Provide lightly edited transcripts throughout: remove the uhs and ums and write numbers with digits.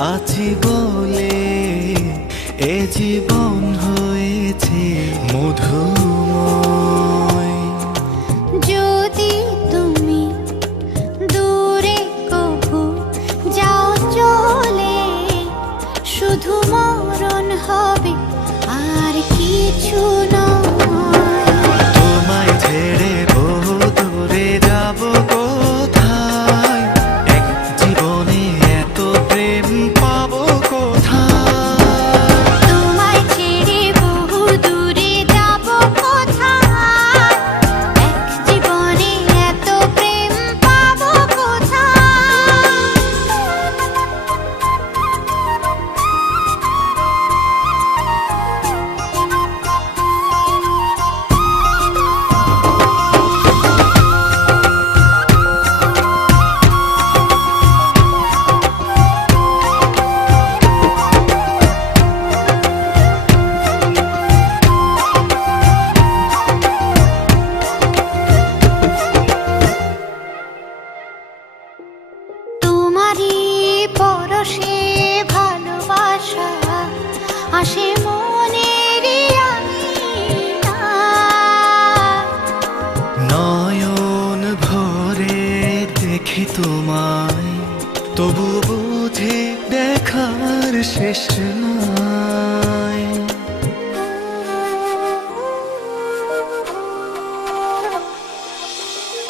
আছি বলে এ জীবন হয়েছে মধুময়। যদি তুমি দূরে কভু যাও চলে, শুধু মরণ হবে আর কিছু নয়। তোমায় ছেড়ে বহু দূরে যাব কোথায়, এক জীবনে এত প্রেম পাবো কোথায়। তোমায় ছেড়ে বহু দূরে যাব কোথায়, এক জীবনে এত প্রেম পাবো কোথায়। তোমারই পরশে ভালোবাসা আসে মনের আঙিনায়। নয়ন ভরে দেখি তোমায়, তবু বুঝে দেখার শেষ নাই।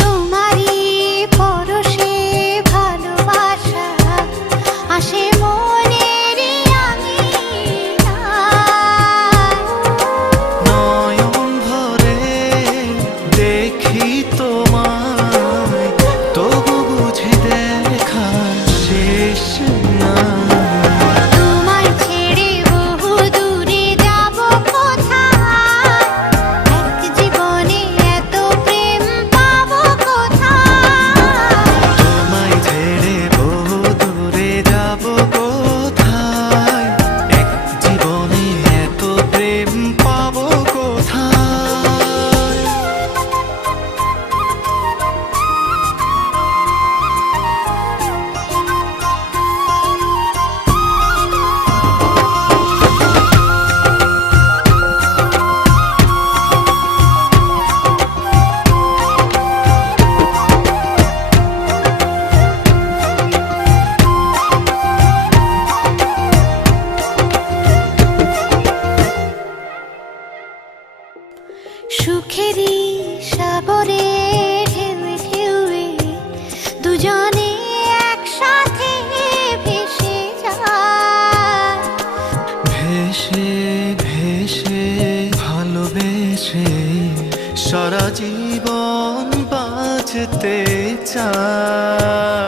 তোমারই পরশে ভালোবাসা আসে মনের আঙিনায়। নয়ন ভরে দেখি তোমায়, তবু বুঝে দেখার শেষ নাই। তোমায় ছেড়ে বহু দূরে যাব কোথায়, এক জীবনে এত প্রেম পাবো কোথায়। তোমায় ছেড়ে বহু দূরে যাব কোথায়, এক জীবনে এত প্রেম পাবো কোথায়। সুখেরই সাগরে ঢেউয়ে ঢেউয়ে দুজনে একসাথে ভেসে যায়। ভেসে ভেসে ভালোবেসে সারা জীবন বাঁচতে চায়।